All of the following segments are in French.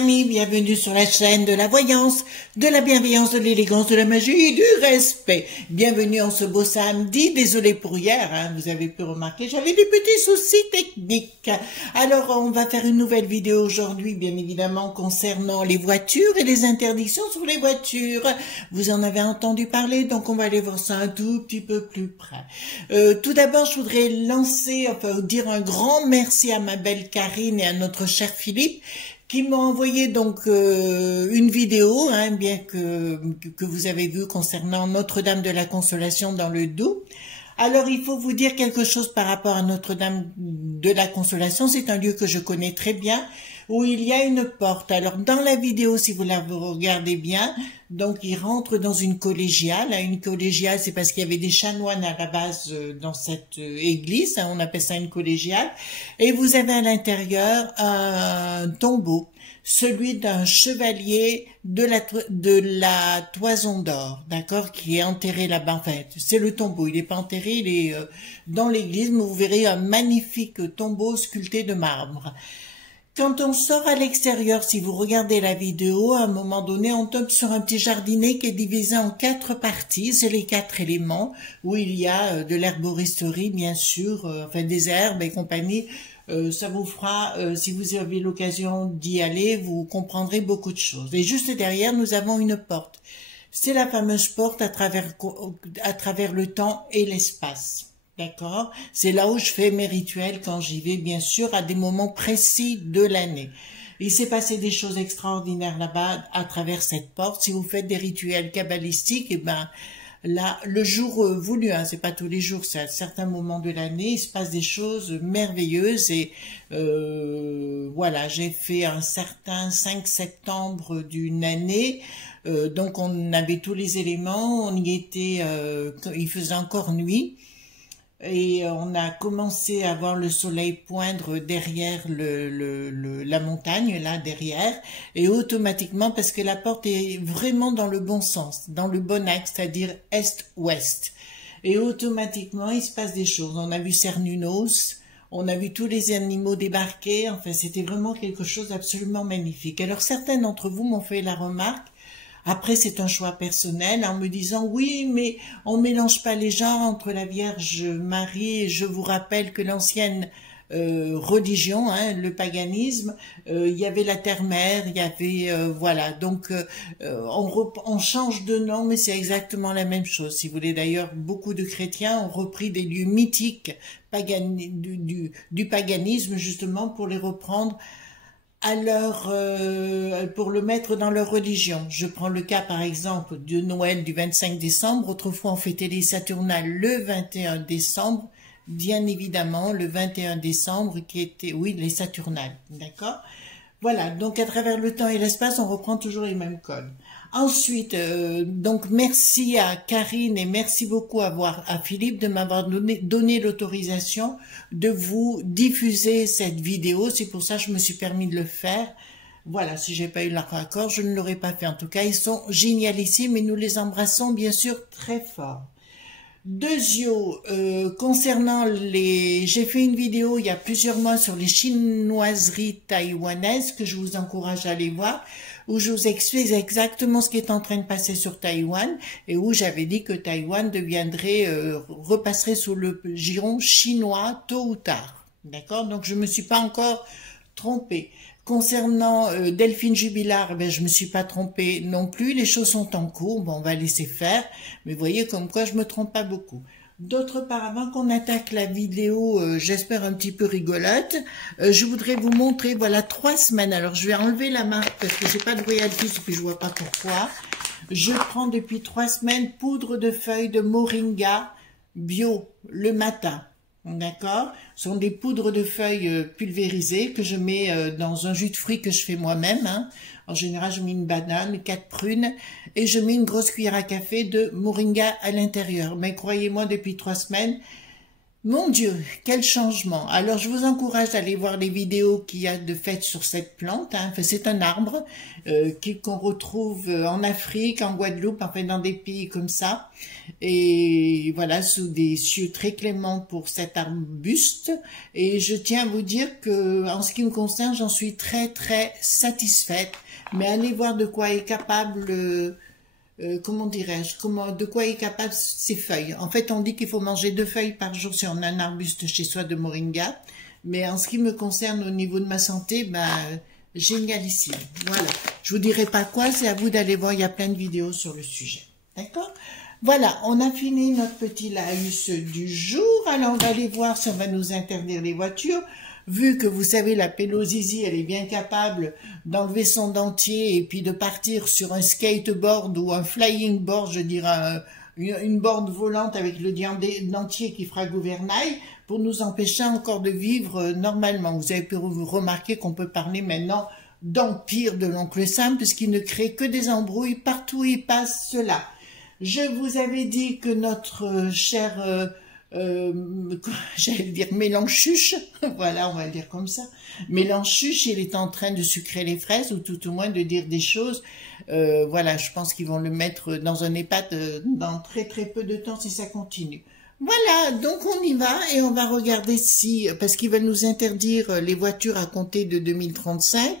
amis, bienvenue sur la chaîne de la voyance, de la bienveillance, de l'élégance, de la magie et du respect. Bienvenue en ce beau samedi, désolé pour hier, hein, vous avez pu remarquer, j'avais des petits soucis techniques. Alors on va faire une nouvelle vidéo aujourd'hui, bien évidemment, concernant les voitures et les interdictions sur les voitures. Vous en avez entendu parler, donc on va aller voir ça un tout petit peu plus près. Tout d'abord, je voudrais dire un grand merci à ma belle Karine et à notre cher Philippe, qui m'ont envoyé donc une vidéo, hein, bien que vous avez vu concernant Notre-Dame de la Consolation dans le Doubs. Alors, il faut vous dire quelque chose par rapport à Notre-Dame de la Consolation. C'est un lieu que je connais très bien, où il y a une porte. Alors, dans la vidéo, si vous la regardez bien, donc il rentre dans une collégiale. Une collégiale, c'est parce qu'il y avait des chanoines à la base dans cette église. Hein, on appelle ça une collégiale. Et vous avez à l'intérieur un tombeau, celui d'un chevalier de la Toison d'Or, d'accord, qui est enterré là-bas. Enfin, c'est le tombeau, il n'est pas enterré, il est dans l'église, mais vous verrez un magnifique tombeau sculpté de marbre. Quand on sort à l'extérieur, si vous regardez la vidéo, à un moment donné, on tombe sur un petit jardinet qui est divisé en 4 parties. C'est les 4 éléments, où il y a de l'herboristerie, bien sûr, enfin des herbes et compagnie. Ça vous fera, si vous avez l'occasion d'y aller, vous comprendrez beaucoup de choses. Et juste derrière, nous avons une porte. C'est la fameuse porte à travers le temps et l'espace. D'accord? C'est là où je fais mes rituels quand j'y vais, bien sûr, à des moments précis de l'année. Il s'est passé des choses extraordinaires là-bas à travers cette porte. Si vous faites des rituels kabbalistiques, eh ben, là, le jour voulu, hein, c'est pas tous les jours, c'est à certains moments de l'année, il se passe des choses merveilleuses et voilà, j'ai fait un certain 5 septembre d'une année, donc on avait tous les éléments, on y était, il faisait encore nuit. Et on a commencé à voir le soleil poindre derrière la montagne, là derrière, et automatiquement, parce que la porte est vraiment dans le bon sens, dans le bon axe, c'est-à-dire est-ouest. Et automatiquement, il se passe des choses. On a vu Cernunnos, on a vu tous les animaux débarquer, enfin c'était vraiment quelque chose d'absolument magnifique. Alors certains d'entre vous m'ont fait la remarque, après, c'est un choix personnel en me disant « Oui, mais on mélange pas les genres entre la Vierge Marie. » Je vous rappelle que l'ancienne religion, hein, le paganisme, il y avait la terre-mère, il y avait... voilà, donc on change de nom, mais c'est exactement la même chose. Si vous voulez, d'ailleurs, beaucoup de chrétiens ont repris des lieux mythiques du paganisme, justement, pour les reprendre pour le mettre dans leur religion. Je prends le cas par exemple de Noël du 25 décembre, autrefois on fêtait les Saturnales le 21 décembre, bien évidemment le 21 décembre qui était, oui, les Saturnales, d'accord? Voilà, donc à travers le temps et l'espace, on reprend toujours les mêmes codes. Ensuite, donc merci à Karine et merci beaucoup à Philippe de m'avoir donné l'autorisation de vous diffuser cette vidéo. C'est pour ça que je me suis permis de le faire. Voilà, si j'ai pas eu leur accord, je ne l'aurais pas fait. En tout cas, ils sont génialissimes et nous les embrassons bien sûr très fort. Deuxio, concernant j'ai fait une vidéo il y a plusieurs mois sur les chinoiseries taïwanaises que je vous encourage à aller voir, où je vous explique exactement ce qui est en train de passer sur Taïwan et où j'avais dit que Taïwan repasserait sous le giron chinois tôt ou tard. D'accord? Donc je me suis pas encore trompée. Concernant Delphine Jubilard, ben, je me suis pas trompée non plus. Les choses sont en cours. Bon, on va laisser faire. Mais vous voyez comme quoi je me trompe pas beaucoup. D'autre part, avant qu'on attaque la vidéo, j'espère un petit peu rigolote, je voudrais vous montrer, voilà, 3 semaines. Alors, je vais enlever la marque parce que j'ai pas de royalties et puis je vois pas pourquoi. Je prends depuis 3 semaines poudre de feuilles de moringa bio le matin. D'accord? Ce sont des poudres de feuilles pulvérisées que je mets dans un jus de fruits que je fais moi-même. Hein. En général, je mets une banane, 4 prunes et je mets une grosse cuillère à café de moringa à l'intérieur. Mais croyez-moi, depuis 3 semaines, Mon Dieu, quel changement! Alors, je vous encourage d'aller voir les vidéos qu'il y a de faites sur cette plante. Hein. Enfin, c'est un arbre qu'on retrouve en Afrique, en Guadeloupe, enfin dans des pays comme ça. Et voilà, sous des cieux très cléments pour cet arbuste. Et je tiens à vous dire que, en ce qui me concerne, j'en suis très très satisfaite. Mais allez voir de quoi est capable comment dirais-je, de quoi est capable ces feuilles. En fait, on dit qu'il faut manger 2 feuilles par jour si on a un arbuste chez soi de moringa. Mais en ce qui me concerne au niveau de ma santé, génialissime. Voilà. Je vous dirai pas quoi, c'est à vous d'aller voir, il y a plein de vidéos sur le sujet. D'accord? Voilà, on a fini notre petit laïus du jour. Alors, on va aller voir si on va nous interdire les voitures. Vu que vous savez, la Pélosisie, elle est bien capable d'enlever son dentier et puis de partir sur un skateboard ou un flying board, je dirais une board volante avec le dentier qui fera gouvernail pour nous empêcher encore de vivre normalement. Vous avez pu remarquer qu'on peut parler maintenant d'empire de l'oncle Sam puisqu'il ne crée que des embrouilles partout où il passe cela. Je vous avais dit que notre cher... j'allais dire Mélenchuche, voilà, on va le dire comme ça. Mélenchuche, il est en train de sucrer les fraises, ou tout au moins de dire des choses. Voilà, je pense qu'ils vont le mettre dans un EHPAD dans très très peu de temps si ça continue. Voilà, donc on y va et on va regarder si, parce qu'ils veulent nous interdire les voitures à compter de 2035.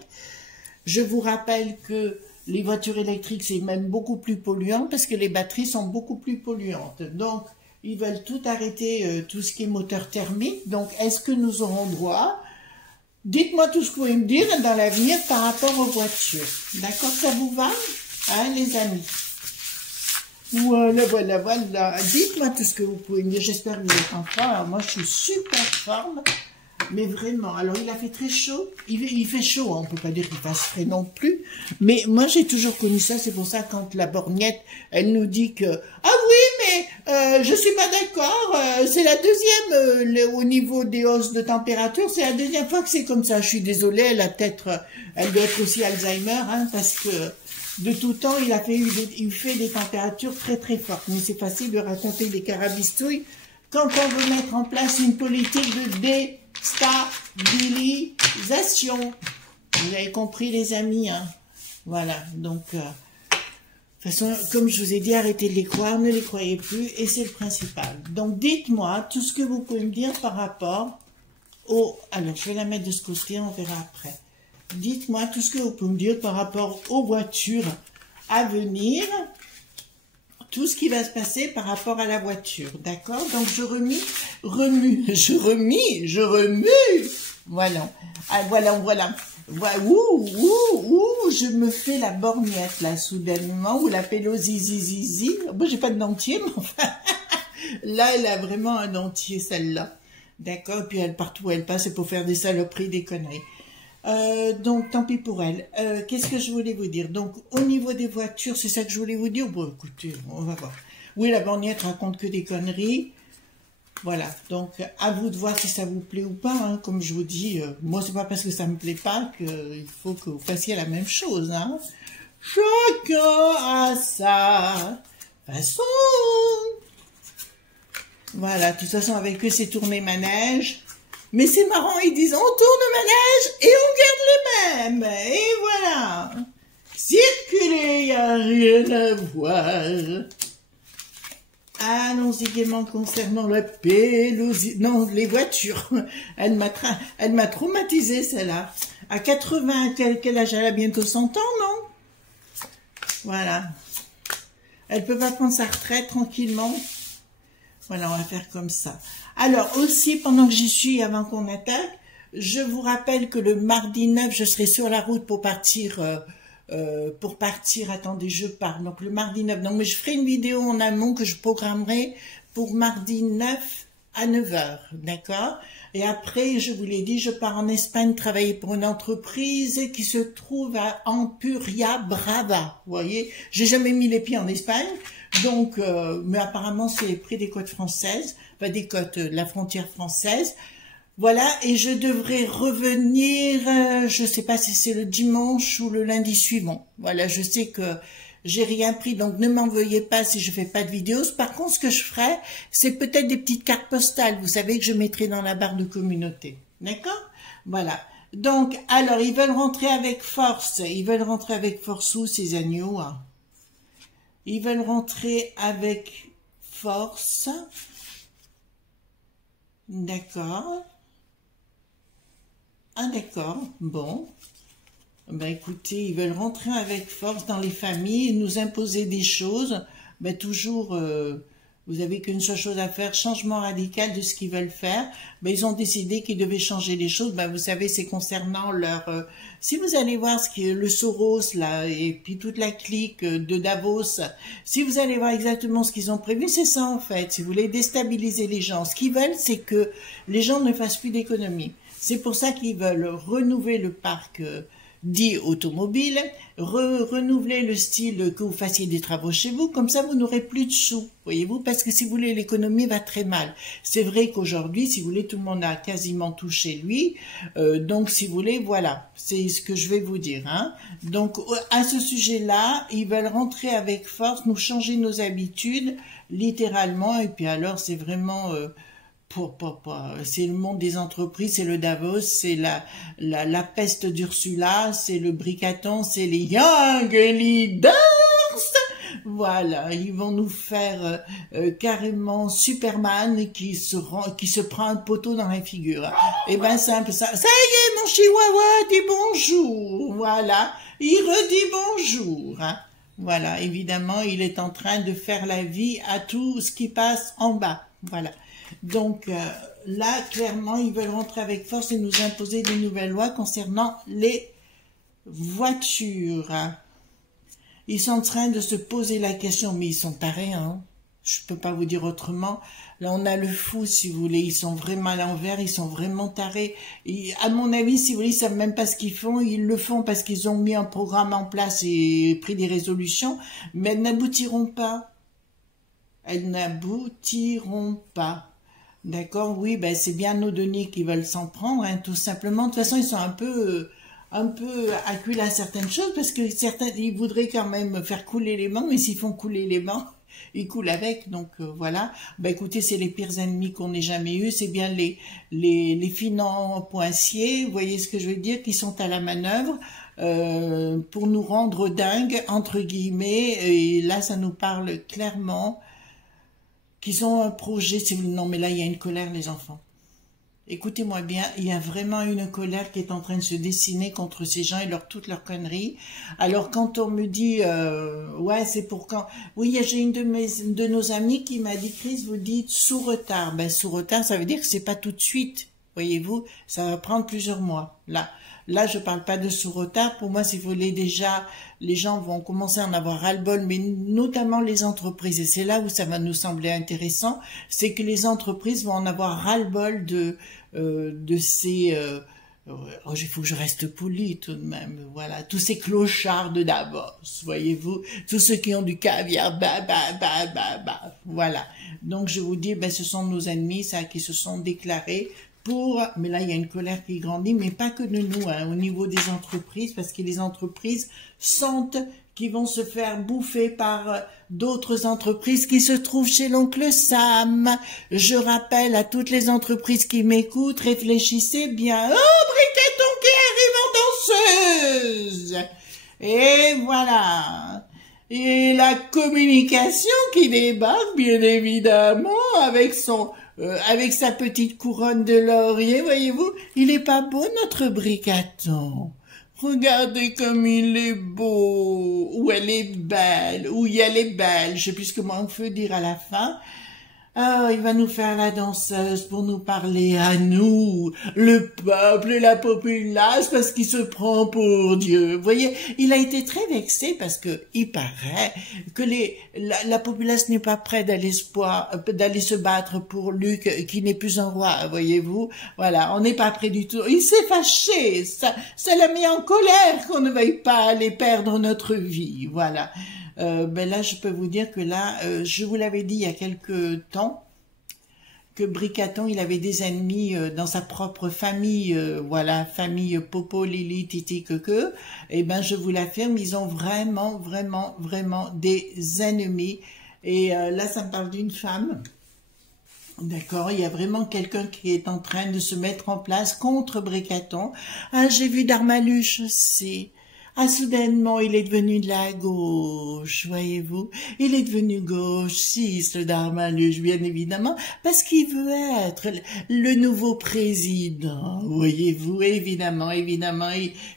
Je vous rappelle que les voitures électriques, c'est même beaucoup plus polluant parce que les batteries sont beaucoup plus polluantes. Donc, ils veulent tout arrêter, tout ce qui est moteur thermique. Donc, est-ce que nous aurons droit? Dites-moi tout ce que vous pouvez me dire dans l'avenir par rapport aux voitures. D'accord, ça vous va? Hein, les amis? Voilà, voilà, voilà. Dites-moi tout ce que vous pouvez me dire. J'espère que vous êtes en forme. Alors, moi, je suis super forme. Mais vraiment, alors il a fait très chaud, il fait chaud, on ne peut pas dire qu'il fasse frais non plus, mais moi j'ai toujours connu ça, c'est pour ça quand la borgnette, elle nous dit que, ah oui, mais je suis pas d'accord, c'est la deuxième, au niveau des hausses de température, c'est la deuxième fois que c'est comme ça, je suis désolée, elle a peut-être, elle doit être aussi Alzheimer, hein, parce que de tout temps, il fait des températures très très fortes, mais c'est facile de raconter des carabistouilles quand on veut mettre en place une politique de stabilisation. Vous avez compris les amis, hein? Voilà, donc, de toute façon, comme je vous ai dit, arrêtez de les croire, ne les croyez plus, et c'est le principal. Donc, dites-moi tout ce que vous pouvez me dire par rapport au... Alors, je vais la mettre de ce côté, on verra après. Dites-moi tout ce que vous pouvez me dire par rapport aux voitures à venir, tout ce qui va se passer par rapport à la voiture, d'accord? Donc, je remue, voilà, ah, voilà, je me fais la borgnette, là, soudainement, ou la pélosizizizi, bon, j'ai pas de dentier, mais enfin, là, elle a vraiment un dentier, celle-là, d'accord? Puis, partout où elle passe, c'est pour faire des saloperies, des conneries. Donc, tant pis pour elle. Qu'est-ce que je voulais vous dire? Donc, au niveau des voitures, c'est ça que je voulais vous dire? Bon, écoutez, on va voir. Oui, la borgnette raconte que des conneries. Voilà, donc à vous de voir si ça vous plaît ou pas. Hein. Comme je vous dis, moi, c'est pas parce que ça me plaît pas qu'il faut que vous fassiez la même chose. Hein. Chacun a sa façon. Voilà, de toute façon, avec eux, c'est tourner manège. Mais c'est marrant, ils disent, on tourne manège et on garde les mêmes. Et voilà. Circuler, il n'y a rien à voir. Allons-y gaiement concernant la pélosie. Non, les voitures. Elle m'a traumatisé, celle-là. À 80, quel âge elle a? Bientôt 100 ans, non? Voilà. Elle peut pas prendre sa retraite tranquillement. Voilà, on va faire comme ça. Alors, aussi, pendant que j'y suis, avant qu'on attaque, je vous rappelle que le mardi 9, je serai sur la route pour partir, attendez, je pars. Donc, le mardi 9, donc, mais je ferai une vidéo en amont que je programmerai pour mardi 9 à 9 h, d'accord? Et après, je vous l'ai dit, je pars en Espagne travailler pour une entreprise qui se trouve à Ampuria Brava, vous voyez? J'ai jamais mis les pieds en Espagne, donc, mais apparemment, c'est près des côtes françaises, enfin, des côtes, la frontière française. Voilà, et je devrais revenir, je sais pas si c'est le dimanche ou le lundi suivant. Voilà, je sais que j'ai rien pris, donc ne m'envoyez pas si je fais pas de vidéos. Par contre, ce que je ferai, c'est peut-être des petites cartes postales, vous savez, que je mettrai dans la barre de communauté. D'accord? Voilà. Donc, alors, ils veulent rentrer avec force. Ils veulent rentrer avec force où, ces agneaux, hein? Ils veulent rentrer avec force. D'accord. Ah, d'accord. Bon. Ben, écoutez, ils veulent rentrer avec force dans les familles, nous imposer des choses. Ben, toujours, vous avez qu'une seule chose à faire, changement radical de ce qu'ils veulent faire. Ben, ils ont décidé qu'ils devaient changer les choses. Ben, vous savez, c'est concernant leur... si vous allez voir ce qui est le Soros, là, et puis toute la clique de Davos, si vous allez voir exactement ce qu'ils ont prévu, c'est ça, en fait. Si vous voulez déstabiliser les gens, ce qu'ils veulent, c'est que les gens ne fassent plus d'économie. C'est pour ça qu'ils veulent renouveler le parc dit automobile, renouveler le style que vous fassiez des travaux chez vous, comme ça vous n'aurez plus de sous, voyez-vous, parce que si vous voulez, l'économie va très mal. C'est vrai qu'aujourd'hui, si vous voulez, tout le monde a quasiment tout chez lui, donc si vous voulez, voilà, c'est ce que je vais vous dire. Hein. Donc à ce sujet-là, ils veulent rentrer avec force, nous changer nos habitudes, littéralement, et puis alors c'est vraiment... c'est le monde des entreprises, c'est le Davos, c'est la peste d'Ursula, c'est le Bricaton, c'est les Young Leaders. Voilà, ils vont nous faire carrément Superman qui se prend un poteau dans la figure. Eh ben simple, ça y est, mon chihuahua dit bonjour. Voilà, il redit bonjour. Hein. Voilà, évidemment, il est en train de faire la vie à tout ce qui passe en bas. Voilà. Donc là, clairement, ils veulent rentrer avec force et nous imposer des nouvelles lois concernant les voitures. Ils sont en train de se poser la question, mais ils sont tarés, hein. Je peux pas vous dire autrement. Là, on a le fou, si vous voulez. Ils sont vraiment à l'envers, ils sont vraiment tarés. Et, à mon avis, si vous voulez, ils savent même pas ce qu'ils font. Ils le font parce qu'ils ont mis un programme en place et pris des résolutions, mais elles n'aboutiront pas. Elles n'aboutiront pas. D'accord, oui, ben c'est bien nos deniers qui veulent s'en prendre, hein, tout simplement. De toute façon, ils sont un peu acculés à certaines choses, parce que certains, ils voudraient quand même faire couler les bancs, mais s'ils font couler les bancs, ils coulent avec. Donc voilà. Ben écoutez, c'est les pires ennemis qu'on ait jamais eus. C'est bien les financiers, vous voyez ce que je veux dire, qui sont à la manœuvre pour nous rendre dingues entre guillemets. Et là, ça nous parle clairement qu'ils ont un projet, non mais là il y a une colère les enfants. Écoutez-moi bien, il y a vraiment une colère qui est en train de se dessiner contre ces gens et toutes leurs conneries. Alors quand on me dit, ouais c'est pour quand, oui j'ai une de nos amies qui m'a dit, Chris vous dites sous retard, ben sous retard ça veut dire que c'est pas tout de suite, voyez-vous, ça va prendre plusieurs mois, Là, je parle pas de sous-retard. Pour moi, si vous voulez, déjà, les gens vont commencer à en avoir ras-le-bol, mais notamment les entreprises. Et c'est là où ça va nous sembler intéressant, c'est que les entreprises vont en avoir ras-le-bol de ces... oh, il faut que je reste poli tout de même. Voilà, tous ces clochards de Davos, voyez-vous, tous ceux qui ont du caviar, voilà. Donc, je vous dis, ben, ce sont nos ennemis, ça, qui se sont déclarés mais là il y a une colère qui grandit, mais pas que de nous, hein, au niveau des entreprises, parce que les entreprises sentent qu'ils vont se faire bouffer par d'autres entreprises qui se trouvent chez l'oncle Sam. Je rappelle à toutes les entreprises qui m'écoutent, réfléchissez bien. Oh, Bricaton qui arrive en danseuse. Et voilà. Et la communication qui débarque, bien évidemment, avec sa petite couronne de laurier, voyez-vous, il est pas beau notre Bricaton. Regardez comme il est beau, ou elle est belle, ou elle est belle, je sais plus ce que moi on veut dire à la fin. Ah, il va nous faire la danseuse pour nous parler à nous, le peuple et la populace, parce qu'il se prend pour Dieu. Vous voyez, il a été très vexé parce que il paraît que la populace n'est pas prête d'aller se battre pour Luc, qui n'est plus un roi, voyez-vous. Voilà, on n'est pas prêt du tout. Il s'est fâché, ça l'a mis en colère qu'on ne veuille pas aller perdre notre vie, voilà. Ben là, je peux vous dire que là, je vous l'avais dit il y a quelque temps, que Bricaton, il avait des ennemis dans sa propre famille, voilà, famille Popo, Lili, Titi, Keke, eh ben, je vous l'affirme, ils ont vraiment, vraiment, vraiment des ennemis. Et là, ça me parle d'une femme. D'accord, il y a vraiment quelqu'un qui est en train de se mettre en place contre Bricaton. Ah, j'ai vu Darmaluche aussi. Ah, soudainement, il est devenu de la gauche, voyez-vous. Il est devenu gauchiste, le Darmaluche, bien évidemment, parce qu'il veut être le nouveau président, voyez-vous, évidemment, évidemment.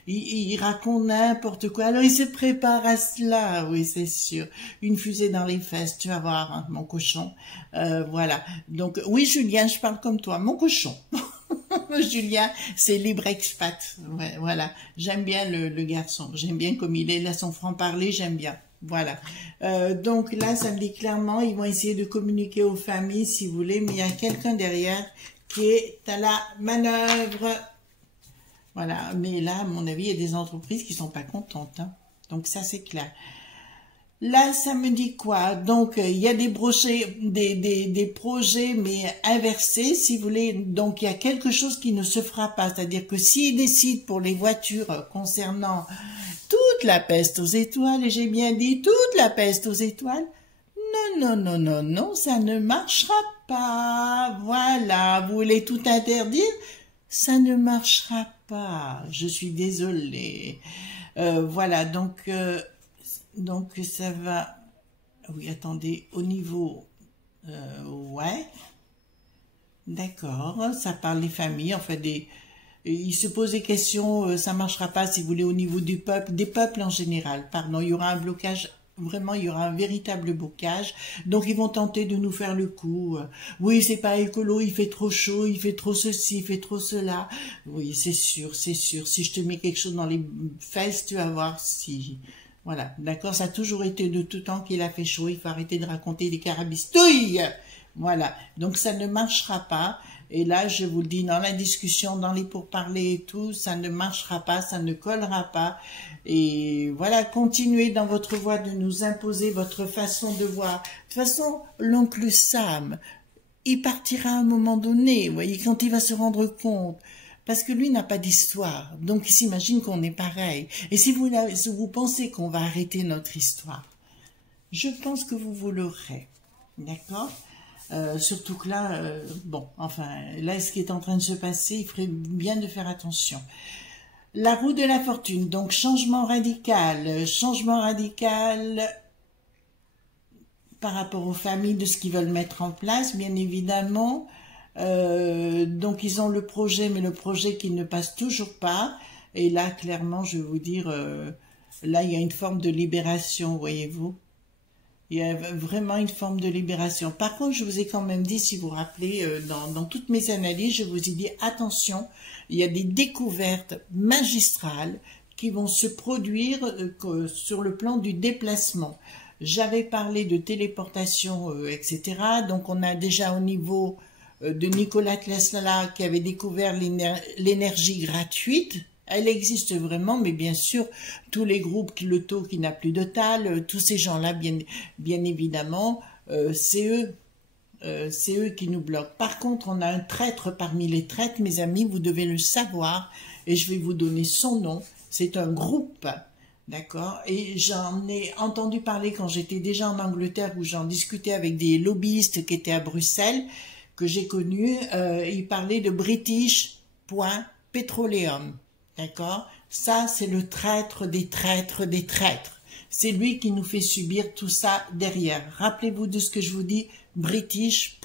Il raconte n'importe quoi. Alors, il se prépare à cela, oui, c'est sûr. Une fusée dans les fesses, tu vas voir, hein, mon cochon. Voilà. Donc, oui, Julien, je parle comme toi, mon cochon. Julien, c'est libre expat. Ouais, voilà. J'aime bien le garçon. J'aime bien comme il est. Là, son franc-parler, j'aime bien. Voilà. Donc là, ça me dit clairement, ils vont essayer de communiquer aux familles, si vous voulez, mais il y a quelqu'un derrière qui est à la manœuvre. Voilà. Mais là, à mon avis, il y a des entreprises qui sont pas contentes, hein. Donc ça, c'est clair. Là, ça me dit quoi? Donc, il y a des projets, des projets, mais inversés, si vous voulez. Donc, il y a quelque chose qui ne se fera pas. C'est-à-dire que s'ils décident pour les voitures concernant toute la peste aux étoiles, et j'ai bien dit toute la peste aux étoiles, non, non, non, non, non, ça ne marchera pas. Voilà, vous voulez tout interdire? Ça ne marchera pas. Je suis désolée. Voilà, donc ça va, oui, attendez, au niveau, ouais, d'accord, ça parle des familles, en fait, il se pose des questions, ça marchera pas, si vous voulez, au niveau du peuple, des peuples en général, pardon, il y aura un blocage, vraiment, il y aura un véritable blocage, donc ils vont tenter de nous faire le coup, oui, c'est pas écolo, il fait trop chaud, il fait trop ceci, il fait trop cela, oui, c'est sûr, si je te mets quelque chose dans les fesses, tu vas voir si... Voilà, d'accord, ça a toujours été de tout temps qu'il a fait chaud, il faut arrêter de raconter des carabistouilles. Voilà, donc ça ne marchera pas. Et là, je vous le dis, dans la discussion, dans les pourparlers et tout, ça ne marchera pas, ça ne collera pas. Et voilà, continuez dans votre voie de nous imposer votre façon de voir. De toute façon, l'oncle Sam, il partira à un moment donné, vous voyez, quand il va se rendre compte. Parce que lui n'a pas d'histoire, donc il s'imagine qu'on est pareil. Et si vous pensez qu'on va arrêter notre histoire, je pense que vous l'aurez, d'accord? Surtout que là, bon, enfin, là, ce qui est en train de se passer, il ferait bien de faire attention. La roue de la fortune, donc changement radical par rapport aux familles de ce qu'ils veulent mettre en place, bien évidemment. Donc ils ont le projet, mais le projet qui ne passe toujours pas. Et là, clairement, je vais vous dire, là, il y a une forme de libération, voyez-vous. Il y a vraiment une forme de libération. Par contre, je vous ai quand même dit, si vous vous rappelez, dans toutes mes analyses, je vous ai dit, attention, il y a des découvertes magistrales qui vont se produire sur le plan du déplacement. J'avais parlé de téléportation, etc. Donc, on a déjà au niveau de Nikola Tesla qui avait découvert l'énergie gratuite. Elle existe vraiment, mais bien sûr, tous les groupes, le taux qui n'a plus de tal, tous ces gens-là, bien évidemment, c'est eux qui nous bloquent. Par contre, on a un traître parmi les traîtres, mes amis, vous devez le savoir, et je vais vous donner son nom. C'est un groupe, d'accord? Et j'en ai entendu parler quand j'étais déjà en Angleterre, où j'en discutais avec des lobbyistes qui étaient à Bruxelles, que j'ai connus. Ils parlaient de British Petroleum. D'accord? Ça, c'est le traître des traîtres des traîtres. C'est lui qui nous fait subir tout ça derrière. Rappelez-vous de ce que je vous dis, British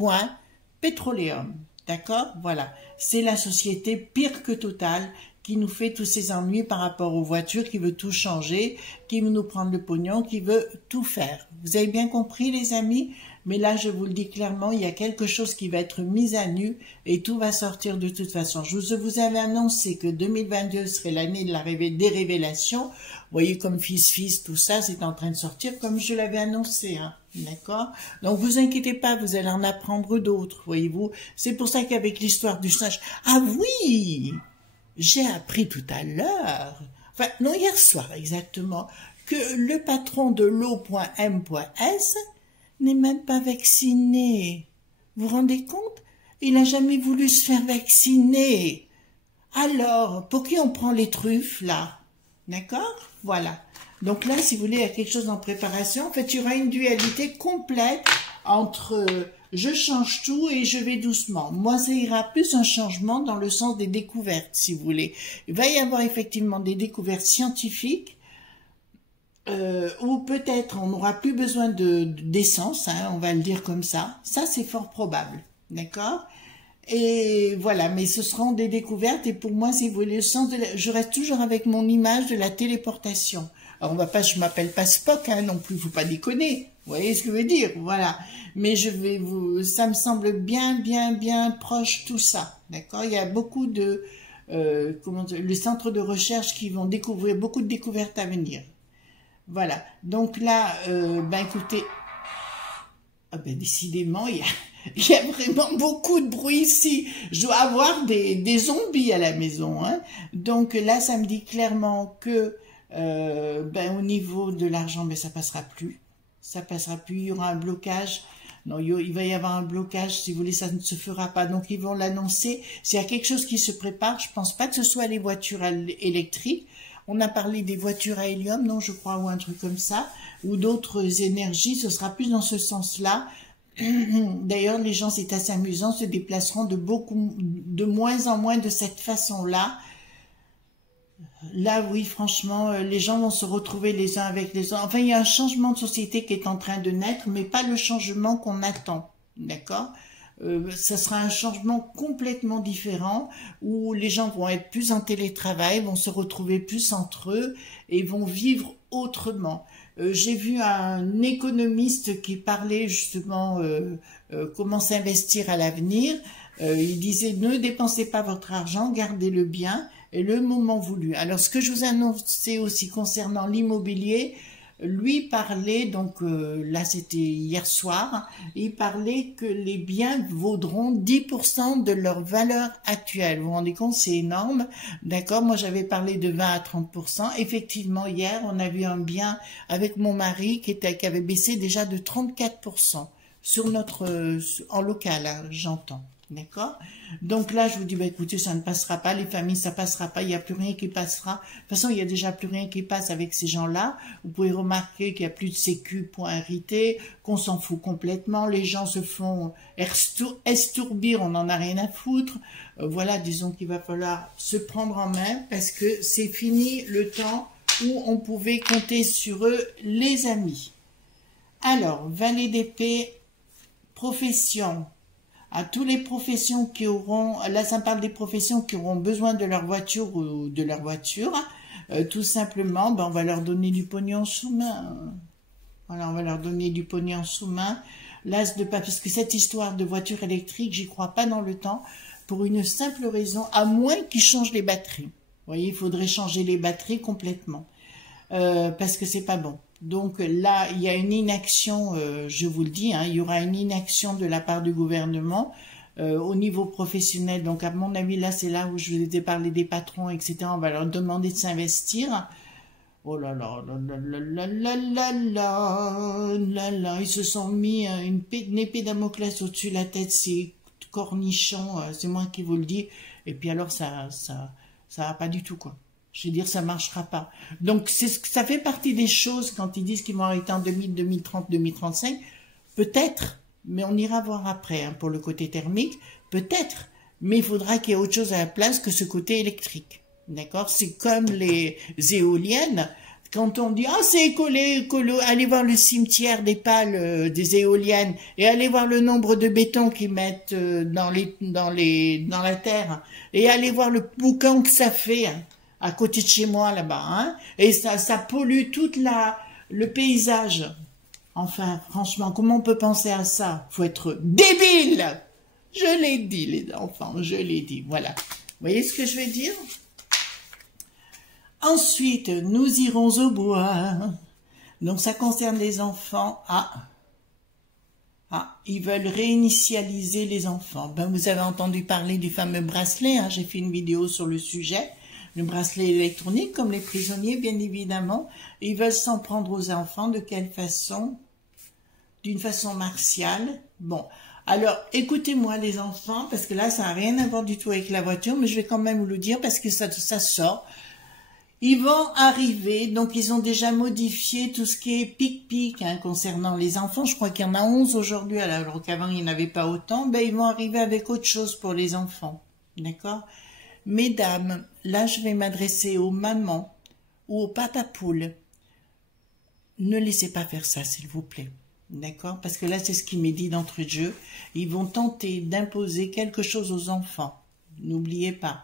Petroleum. D'accord? Voilà. C'est la société pire que Total qui nous fait tous ces ennuis par rapport aux voitures, qui veut tout changer, qui veut nous prendre le pognon, qui veut tout faire. Vous avez bien compris, les amis? Mais là, je vous le dis clairement, il y a quelque chose qui va être mis à nu et tout va sortir de toute façon. Je vous avais annoncé que 2022 serait l'année des révélations. Vous voyez, comme fils, tout ça, c'est en train de sortir comme je l'avais annoncé, hein. D'accord? Donc, vous inquiétez pas, vous allez en apprendre d'autres, voyez-vous. C'est pour ça qu'avec l'histoire du singe... Ah oui! J'ai appris tout à l'heure, enfin, non, hier soir exactement, que le patron de l'eau.m.s n'est même pas vacciné. Vous vous rendez compte? Il n'a jamais voulu se faire vacciner. Alors, pour qui on prend les truffes, là? D'accord? Voilà. Donc là, si vous voulez, il y a quelque chose en préparation. En fait, il y aura une dualité complète entre je change tout et je vais doucement. Moi, ça ira plus un changement dans le sens des découvertes, si vous voulez. Il va y avoir effectivement des découvertes scientifiques ou peut-être on n'aura plus besoin d'essence, hein, on va le dire comme ça. Ça, c'est fort probable. D'accord? Et voilà, mais ce seront des découvertes et pour moi, si vous voulez, le sens de je reste toujours avec mon image de la téléportation. Alors, je m'appelle pas Spock, hein, non plus, faut pas déconner. Vous voyez ce que je veux dire? Voilà. Mais ça me semble bien proche tout ça. D'accord? Il y a beaucoup de, le centre de recherche qui vont découvrir beaucoup de découvertes à venir. Voilà. Donc là, écoutez, décidément, il y a vraiment beaucoup de bruit ici. Je dois avoir des zombies à la maison, hein. Donc là, ça me dit clairement que au niveau de l'argent, ça passera plus. Ça passera plus. Il y aura un blocage. Non, il va y avoir un blocage. Si vous voulez, ça ne se fera pas. Donc ils vont l'annoncer. S'il y a quelque chose qui se prépare, je pense pas que ce soit les voitures électriques. On a parlé des voitures à hélium, non, je crois, ou un truc comme ça, ou d'autres énergies. Ce sera plus dans ce sens-là. D'ailleurs, les gens, c'est assez amusant, se déplaceront de moins en moins de cette façon-là. Là, oui, franchement, les gens vont se retrouver les uns avec les autres. Enfin, il y a un changement de société qui est en train de naître, mais pas le changement qu'on attend, d'accord? Ça sera un changement complètement différent où les gens vont être plus en télétravail, vont se retrouver plus entre eux et vont vivre autrement. J'ai vu un économiste qui parlait justement comment s'investir à l'avenir. Il disait ne dépensez pas votre argent, gardez-le bien et le moment voulu. Alors ce que je vous annonçais aussi concernant l'immobilier, lui parlait, donc là c'était hier soir, il parlait que les biens vaudront 10% de leur valeur actuelle. Vous vous rendez compte, c'est énorme, d'accord? Moi j'avais parlé de 20 à 30%. Effectivement, hier on a vu un bien avec mon mari qui avait baissé déjà de 34% sur en local, hein, j'entends. D'accord? Donc là, je vous dis, écoutez, ça ne passera pas, les familles, ça passera pas, il n'y a plus rien qui passera. De toute façon, il n'y a déjà plus rien qui passe avec ces gens-là. Vous pouvez remarquer qu'il n'y a plus de sécu point hérité, qu'on s'en fout complètement, les gens se font estourbir, on n'en a rien à foutre. Voilà, disons qu'il va falloir se prendre en main parce que c'est fini le temps où on pouvait compter sur eux, les amis. Alors, valet d'épée, profession. À toutes les professions qui auront, là ça me parle des professions qui auront besoin de leur voiture ou de leur voiture, tout simplement, on va leur donner du pognon sous main. Voilà, on va leur donner du pognon sous main. L'as de papier, parce que cette histoire de voiture électrique, j'y crois pas dans le temps, pour une simple raison, à moins qu'ils changent les batteries. Vous voyez, il faudrait changer les batteries complètement, parce que c'est pas bon. Donc là, il y a une inaction, je vous le dis, hein, il y aura une inaction de la part du gouvernement au niveau professionnel. Donc à mon avis, là, c'est là où je vous ai parlé des patrons, etc. On va leur demander de s'investir. Oh là là, là, ils se sont mis une épée Damoclès au-dessus de la tête, ces cornichons, c'est moi qui vous le dis. Et puis alors, ça va pas du tout, quoi. Je veux dire, ça marchera pas. Donc, ça fait partie des choses, quand ils disent qu'ils vont arrêter en 2030, 2035, peut-être, mais on ira voir après, hein, pour le côté thermique, peut-être, mais il faudra qu'il y ait autre chose à la place que ce côté électrique. D'accord? C'est comme les éoliennes. Quand on dit, ah, c'est écolo, allez voir le cimetière des pales des éoliennes et allez voir le nombre de béton qu'ils mettent dans la terre et allez voir le boucan que ça fait, hein, à côté de chez moi là-bas, hein, et ça pollue le paysage. Enfin, franchement, comment on peut penser à ça? Faut être débile! Je l'ai dit, les enfants, je l'ai dit, voilà. Vous voyez ce que je veux dire? Ensuite, nous irons au bois. Donc, ça concerne les enfants. Ils veulent réinitialiser les enfants. Vous avez entendu parler du fameux bracelet, hein, j'ai fait une vidéo sur le sujet. Le bracelet électronique, comme les prisonniers, bien évidemment. Ils veulent s'en prendre aux enfants. De quelle façon? D'une façon martiale. Bon. Alors, écoutez-moi les enfants, parce que là, ça n'a rien à voir du tout avec la voiture, mais je vais quand même vous le dire parce que ça sort. Ils vont arriver, donc ils ont déjà modifié tout ce qui est pic-pic hein, concernant les enfants. Je crois qu'il y en a 11 aujourd'hui, alors qu'avant il n'y en avait pas autant. Ben, ils vont arriver avec autre chose pour les enfants. D'accord? Mesdames, là je vais m'adresser aux mamans ou aux papapoules. Ne laissez pas faire ça, s'il vous plaît. D'accord? Parce que là, c'est ce qui m'est dit d'entrée de jeu. Ils vont tenter d'imposer quelque chose aux enfants. N'oubliez pas.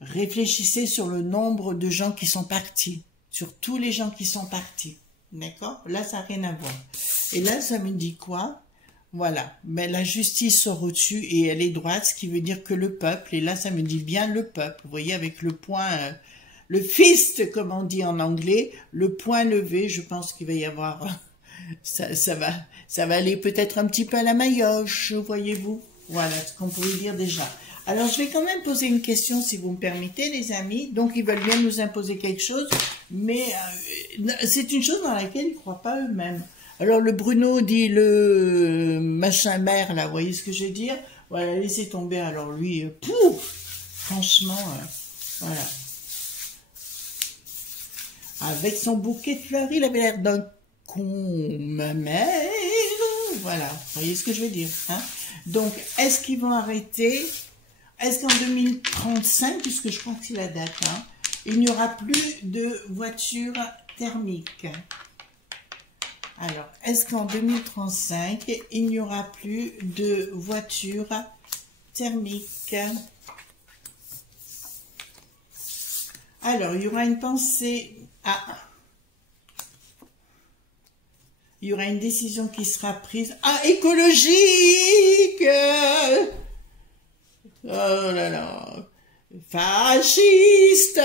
Réfléchissez sur le nombre de gens qui sont partis. Sur tous les gens qui sont partis. D'accord? Là, ça n'a rien à voir. Et là, ça me dit quoi? Voilà. Mais la justice sort au-dessus et elle est droite, ce qui veut dire que le peuple, et là, ça me dit bien le peuple. Vous voyez, avec le point... le fist, comme on dit en anglais, le point levé, je pense qu'il va y avoir, ça va aller peut-être un petit peu à la maillotche, voyez-vous. Voilà ce qu'on pourrait dire déjà. Alors, je vais quand même poser une question, si vous me permettez, les amis. Donc, ils veulent bien nous imposer quelque chose, mais c'est une chose dans laquelle ils ne croient pas eux-mêmes. Alors, le Bruno dit le machin mère, là, vous voyez ce que je veux dire? Voilà, laissez tomber. Alors, lui, pouf, franchement, voilà. Avec son bouquet de fleurs, il avait l'air d'un con, ma mère. Voilà, vous voyez ce que je veux dire. Hein? Donc, est-ce qu'ils vont arrêter? Est-ce qu'en 2035, puisque je crois que c'est la date, hein, il n'y aura plus de voitures thermiques? Alors, est-ce qu'en 2035, il n'y aura plus de voitures thermiques? Alors, il y aura une pensée... Ah, il y aura une décision qui sera prise. Ah, écologique! Oh là là! Fasciste!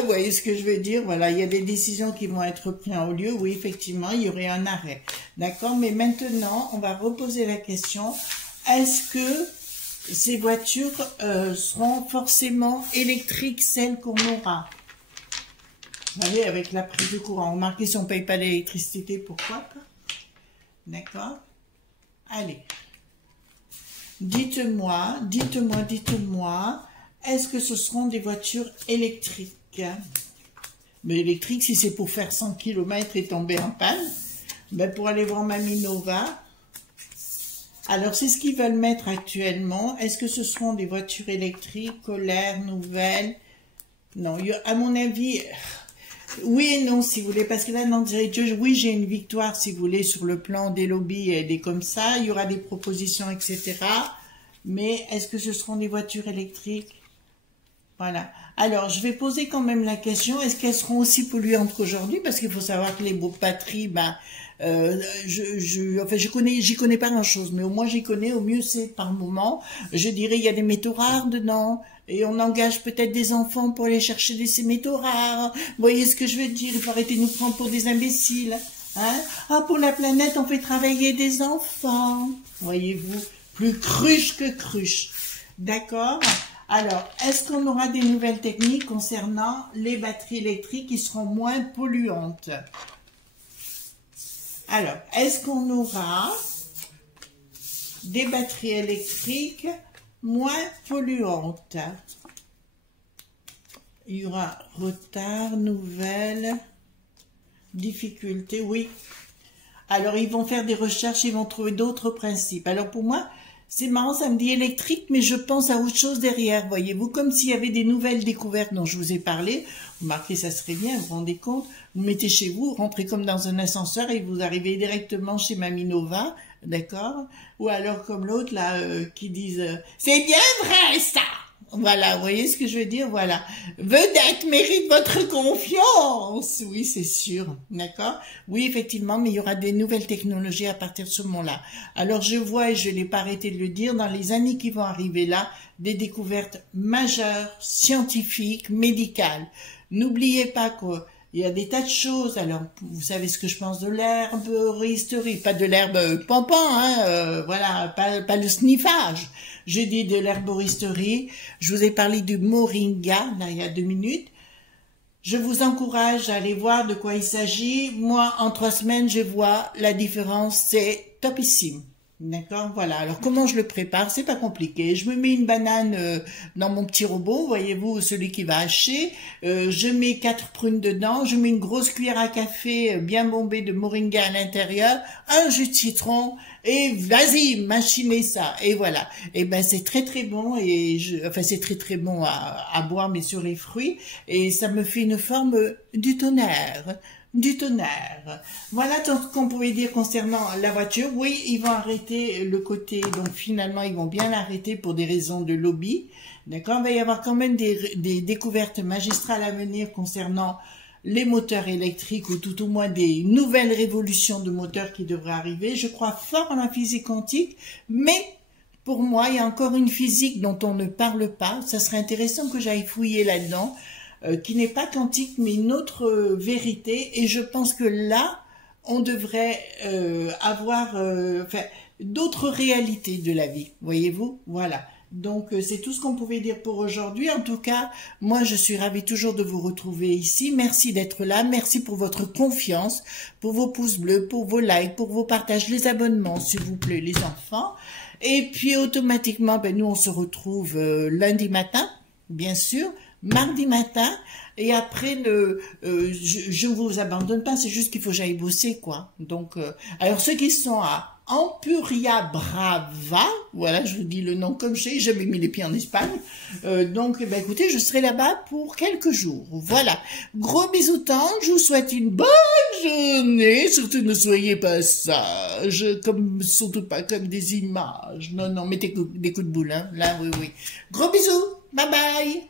Vous voyez ce que je veux dire? Voilà, il y a des décisions qui vont être prises en haut lieu. Oui, effectivement, il y aurait un arrêt. D'accord? Mais maintenant, on va reposer la question. Est-ce que ces voitures seront forcément électriques, celles qu'on aura? Vous voyez, avec la prise de courant. Remarquez, si on ne paye pas l'électricité, pourquoi pas? D'accord? Allez. Dites-moi, est-ce que ce seront des voitures électriques? Mais électriques, si c'est pour faire 100 km et tomber en panne, ben pour aller voir Mamie Nova. Alors, c'est ce qu'ils veulent mettre actuellement. Est-ce que ce seront des voitures électriques, colères, nouvelles? Non, à mon avis... Oui et non, si vous voulez, parce que là, dans oui, j'ai une victoire, si vous voulez, sur le plan des lobbies et des comme ça, il y aura des propositions, etc. Mais est-ce que ce seront des voitures électriques? Voilà. Alors, je vais poser quand même la question, est-ce qu'elles seront aussi polluantes qu'aujourd'hui? Parce qu'il faut savoir que les batteries, ben, enfin, j'y connais pas grand-chose, mais au moins j'y connais, au mieux c'est par moment. Je dirais, il y a des métaux rares dedans, et on engage peut-être des enfants pour aller chercher ces métaux rares. Vous voyez ce que je veux dire? Il faut arrêter de nous prendre pour des imbéciles. Hein? Ah, pour la planète, on fait travailler des enfants. Voyez-vous? Plus cruche que cruche. D'accord? Alors, est-ce qu'on aura des nouvelles techniques concernant les batteries électriques qui seront moins polluantes? Alors, est-ce qu'on aura des batteries électriques moins polluantes? Il y aura retard, nouvelles, difficultés, oui. Alors, ils vont faire des recherches, ils vont trouver d'autres principes. Alors, pour moi, c'est marrant, ça me dit électrique, mais je pense à autre chose derrière, voyez-vous, comme s'il y avait des nouvelles découvertes dont je vous ai parlé. Vous marquez, ça serait bien, vous vous rendez compte, vous mettez chez vous, rentrez comme dans un ascenseur et vous arrivez directement chez Mamie Nova, d'accord? Ou alors comme l'autre, là, qui disent c'est bien vrai, ça! Voilà, vous voyez ce que je veux dire? Voilà. Vedette mérite votre confiance. Oui, c'est sûr. D'accord? Oui, effectivement, mais il y aura des nouvelles technologies à partir de ce moment-là. Alors, je vois, et je n'ai pas arrêté de le dire, dans les années qui vont arriver là, des découvertes majeures, scientifiques, médicales. N'oubliez pas qu'il y a des tas de choses. Alors, vous savez ce que je pense de l'herboristerie. Pas de l'herbe pampan, hein, voilà, pas le sniffage. J'ai dit de l'herboristerie. Je vous ai parlé du moringa, là, il y a 2 minutes. Je vous encourage à aller voir de quoi il s'agit. Moi, en 3 semaines, je vois la différence. C'est topissime. D'accord, voilà. Alors comment je le prépare? C'est pas compliqué. Je me mets une banane dans mon petit robot, voyez-vous, celui qui va hacher. Je mets 4 prunes dedans. Je mets une grosse cuillère à café bien bombée de moringa à l'intérieur, un jus de citron et vas-y, machinez ça. Et voilà. Et ben c'est très très bon et enfin c'est très très bon à boire mais sur les fruits et ça me fait une forme du tonnerre. Du tonnerre. Voilà tout ce qu'on pouvait dire concernant la voiture. Oui, ils vont arrêter le côté, donc finalement ils vont bien l'arrêter pour des raisons de lobby. D'accord, il va y avoir quand même des découvertes magistrales à venir concernant les moteurs électriques ou tout au moins des nouvelles révolutions de moteurs qui devraient arriver. Je crois fort en la physique quantique, mais pour moi, il y a encore une physique dont on ne parle pas. Ça serait intéressant que j'aille fouiller là-dedans. Qui n'est pas quantique, mais une autre vérité. Et je pense que là, on devrait avoir enfin, d'autres réalités de la vie. Voyez-vous? Voilà. Donc, c'est tout ce qu'on pouvait dire pour aujourd'hui. En tout cas, moi, je suis ravie toujours de vous retrouver ici. Merci d'être là. Merci pour votre confiance, pour vos pouces bleus, pour vos likes, pour vos partages, les abonnements, s'il vous plaît, les enfants. Et puis, automatiquement, ben, nous, on se retrouve lundi matin, bien sûr. Mardi matin, et après je vous abandonne pas, c'est juste qu'il faut que j'aille bosser, quoi. Donc, alors ceux qui sont à Empuria Brava, voilà, je vous dis le nom comme j'ai jamais mis les pieds en Espagne, donc, ben, écoutez, je serai là-bas pour quelques jours, voilà. Gros bisous tendres, je vous souhaite une bonne journée, surtout ne soyez pas sages, surtout pas comme des images, non, non, mettez des coups de boule, hein, là, oui, oui. Gros bisous, bye bye.